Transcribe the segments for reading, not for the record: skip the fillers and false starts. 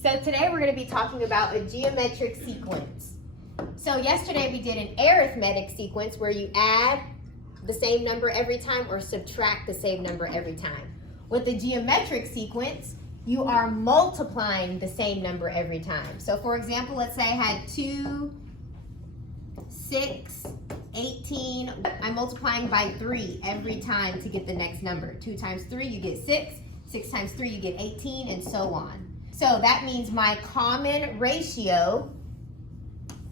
So today we're going to be talking about a geometric sequence. So yesterday we did an arithmetic sequence where you add the same number every time or subtract the same number every time. With the geometric sequence, you are multiplying the same number every time. So for example, let's say I had 2, 6, 18. I'm multiplying by 3 every time to get the next number. 2 times 3, you get 6. 6 times 3, you get 18, and so on. So that means my common ratio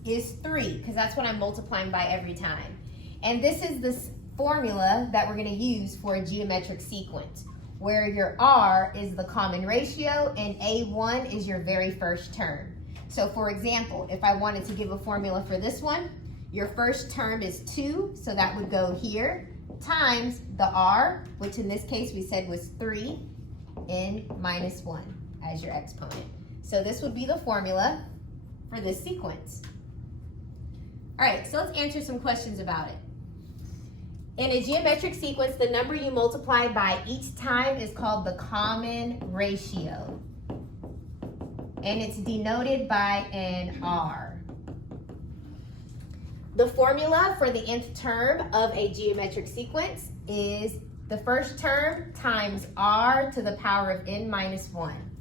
is 3, because that's what I'm multiplying by every time. And this is the formula that we're going to use for a geometric sequence, where your R is the common ratio and A1 is your very first term. So for example, if I wanted to give a formula for this one, your first term is 2, so that would go here, times the R, which in this case we said was 3, n minus 1 as your exponent. So this would be the formula for this sequence. All right, so let's answer some questions about it. In a geometric sequence, the number you multiply by each time is called the common ratio, and it's denoted by an R. The formula for the nth term of a geometric sequence is the first term times R to the power of n minus 1.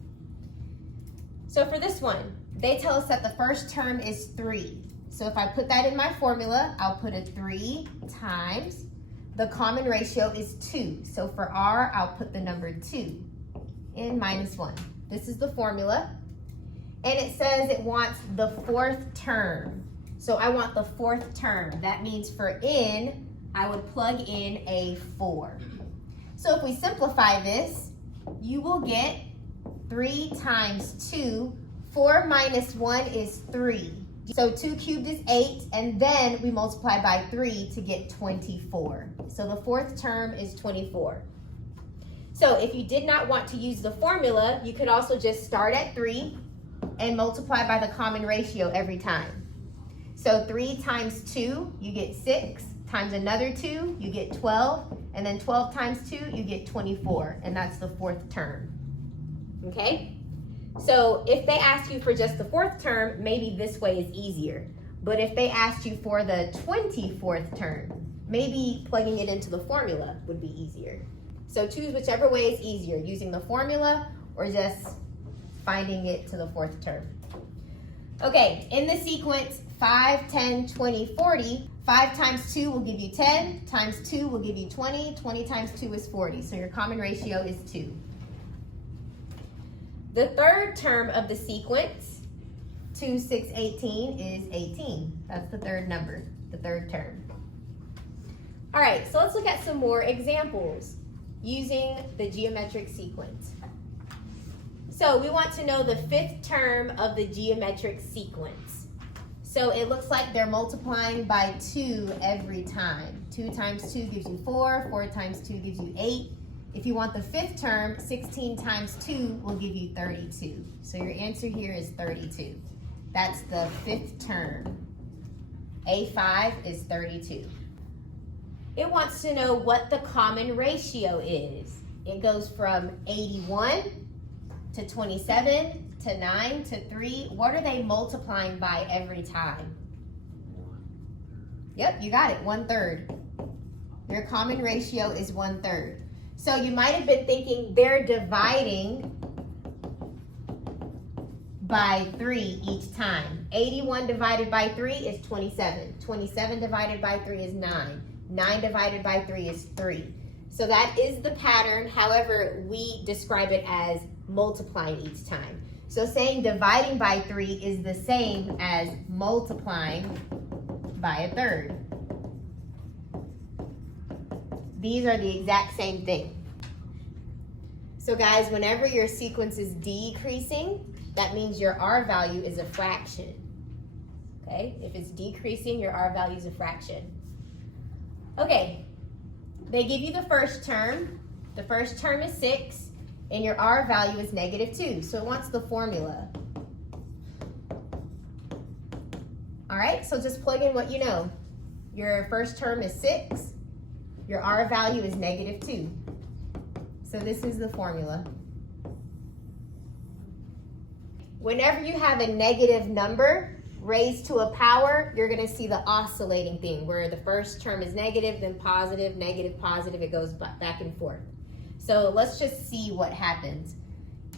So for this one, they tell us that the first term is 3. So if I put that in my formula, I'll put a 3 times. The common ratio is 2. So for R, I'll put the number 2, n minus 1. This is the formula. And it says it wants the fourth term. So I want the fourth term. That means for n, I would plug in a 4. So if we simplify this, you will get 3 times 2. 4 minus 1 is 3. So 2 cubed is 8, and then we multiply by 3 to get 24. So the fourth term is 24. So if you did not want to use the formula, you could also just start at 3 and multiply by the common ratio every time. So 3 times 2, you get 6, times another 2, you get 12, and then 12 times 2, you get 24, and that's the fourth term. Okay? So if they ask you for just the fourth term, maybe this way is easier. But if they asked you for the 24th term, maybe plugging it into the formula would be easier. So choose whichever way is easier, using the formula or just finding it to the fourth term. Okay, in the sequence 5, 10, 20, 40, 5 times 2 will give you 10, times 2 will give you 20, 20 times 2 is 40. So your common ratio is 2. The third term of the sequence, 2, 6, 18, is 18. That's the third number, the third term. All right, so let's look at some more examples using the geometric sequence. So we want to know the fifth term of the geometric sequence. So it looks like they're multiplying by 2 every time. 2 times 2 gives you 4, 4 times 2 gives you 8. If you want the fifth term, 16 times 2 will give you 32. So your answer here is 32. That's the fifth term. A5 is 32. It wants to know what the common ratio is. It goes from 81 to 27 to 9 to 3. What are they multiplying by every time? Yep, you got it, 1/3. Your common ratio is 1/3. So you might have been thinking they're dividing by 3 each time. 81 divided by 3 is 27. 27 divided by 3 is 9. 9 divided by 3 is 3. So that is the pattern. However, we describe it as multiplying each time. So saying dividing by 3 is the same as multiplying by 1/3. These are the exact same thing. So guys, whenever your sequence is decreasing, that means your R value is a fraction. Okay, if it's decreasing, your R value is a fraction. Okay, they give you the first term. The first term is 6, and your R value is -2. So it wants the formula. All right, so just plug in what you know. Your first term is 6. Your R value is -2. So this is the formula. Whenever you have a negative number raised to a power, you're going to see the oscillating thing where the first term is negative, then positive, negative, positive. It goes back and forth. So let's just see what happens.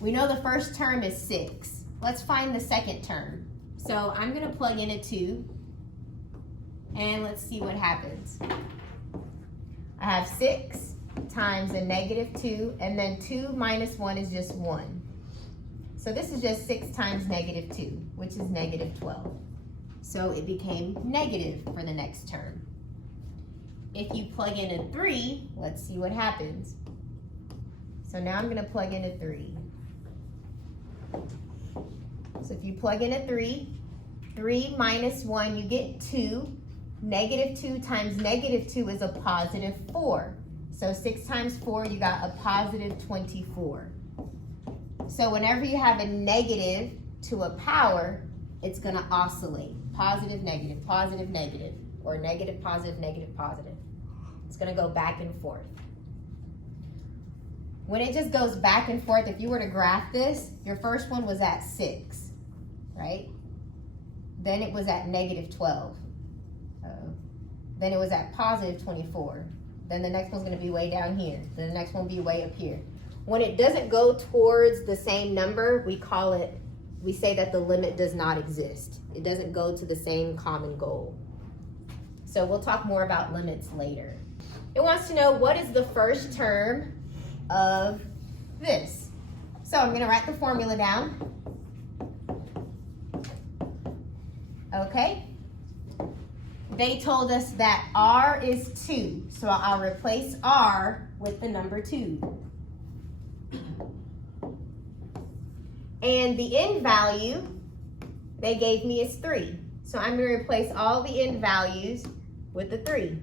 We know the first term is 6. Let's find the second term. So I'm going to plug in a 2, and let's see what happens. I have 6 times a negative 2, and then 2 minus 1 is just 1. So this is just 6 times negative 2, which is negative 12. So it became negative for the next term. If you plug in a 3, let's see what happens. So now I'm going to plug in a 3. So if you plug in a 3, 3 minus 1, you get 2. Negative 2 times negative 2 is a positive 4. So 6 times 4, you got a positive 24. So whenever you have a negative to a power, it's going to oscillate. Positive, negative, or negative, positive, negative, positive. It's going to go back and forth. When it just goes back and forth, if you were to graph this, your first one was at 6, right? Then it was at negative 12. Then it was at positive 24. Then the next one's going to be way down here. Then the next one will be way up here. When it doesn't go towards the same number, we say that the limit does not exist. It doesn't go to the same common goal. So we'll talk more about limits later. It wants to know what is the first term of this. So I'm going to write the formula down. Okay. They told us that R is 2, so I'll replace R with the number 2. And the end value they gave me is 3. So I'm going to replace all the end values with the 3.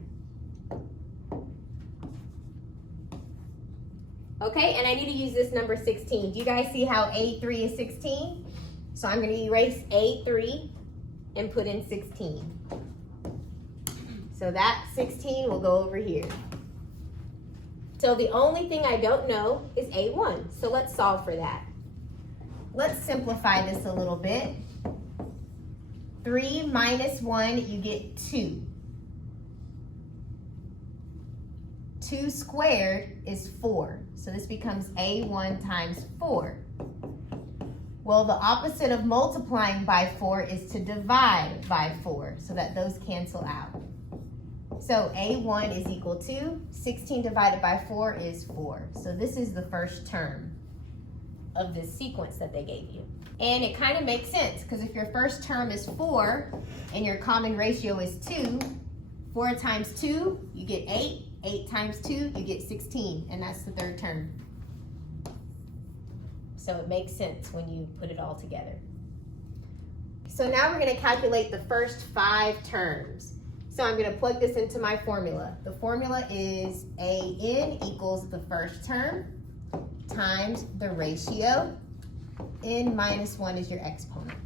Okay, and I need to use this number 16. Do you guys see how A3 is 16? So I'm going to erase A3 and put in 16. So that 16 will go over here. So the only thing I don't know is A1. So let's solve for that. Let's simplify this a little bit. 3 minus 1, you get 2. 2 squared is 4. So this becomes A1 times 4. Well, the opposite of multiplying by 4 is to divide by 4, so that those cancel out. So A1 is equal to 16 divided by 4 is 4. So this is the first term of this sequence that they gave you. And it kind of makes sense, because if your first term is 4 and your common ratio is 2, 4 times 2, you get 8. 8 times 2, you get 16, and that's the third term. So it makes sense when you put it all together. So now we're going to calculate the first 5 terms. So I'm going to plug this into my formula. The formula is AN equals the first term times the ratio. N minus 1 is your exponent.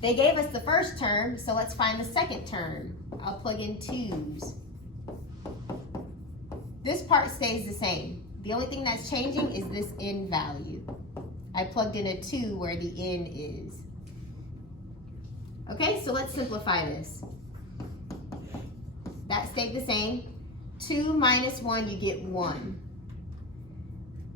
They gave us the first term, so let's find the second term. I'll plug in 2's. This part stays the same. The only thing that's changing is this N value. I plugged in a 2 where the N is. Okay, so let's simplify this. That stayed the same. 2 minus 1, you get 1.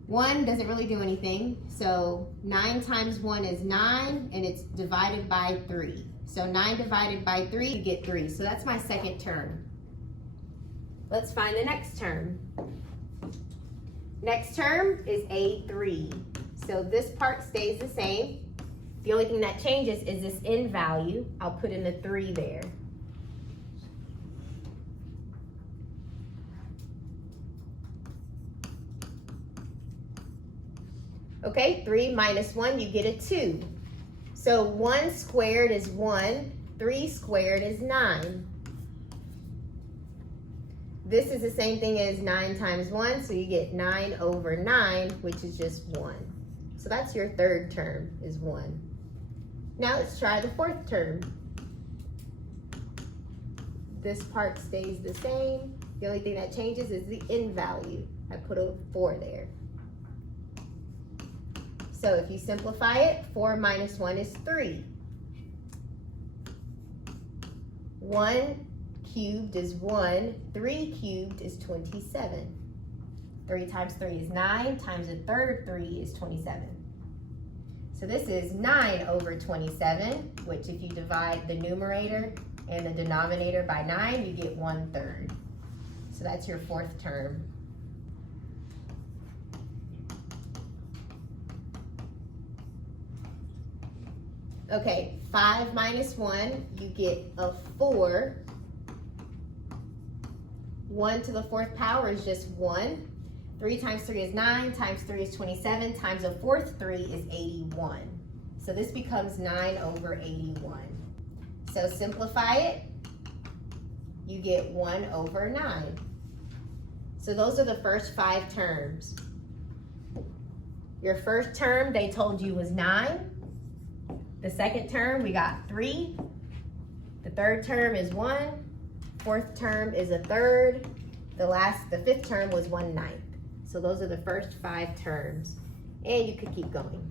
1 doesn't really do anything, so 9 times 1 is 9, and it's divided by 3. So 9 divided by 3, you get 3. So that's my second term. Let's find the next term. Next term is A3. So this part stays the same. The only thing that changes is this N value. I'll put in a 3 there. Okay, 3 minus 1, you get a 2. So 1 squared is 1, 3 squared is 9. This is the same thing as 9 times 1, so you get 9 over 9, which is just 1. So that's your third term, is 1. Now let's try the fourth term. This part stays the same. The only thing that changes is the N value. I put a 4 there. So if you simplify it, 4 minus 1 is 3. 1 cubed is 1. 3 cubed is 27. 3 times 3 is 9, times a third 3 is 27. So this is 9 over 27, which if you divide the numerator and the denominator by 9, you get 1/3. So that's your fourth term. Okay, 5 minus 1, you get a 4. 1 to the 4th power is just 1. 3 times 3 is 9, times 3 is 27, times a 4th 3 is 81. So this becomes 9 over 81. So simplify it, you get 1 over 9. So those are the first 5 terms. Your first term, they told you was 9. The second term, we got 3. The third term is 1. Fourth term is a third. The fifth term was 1/9. So those are the first 5 terms. And you could keep going.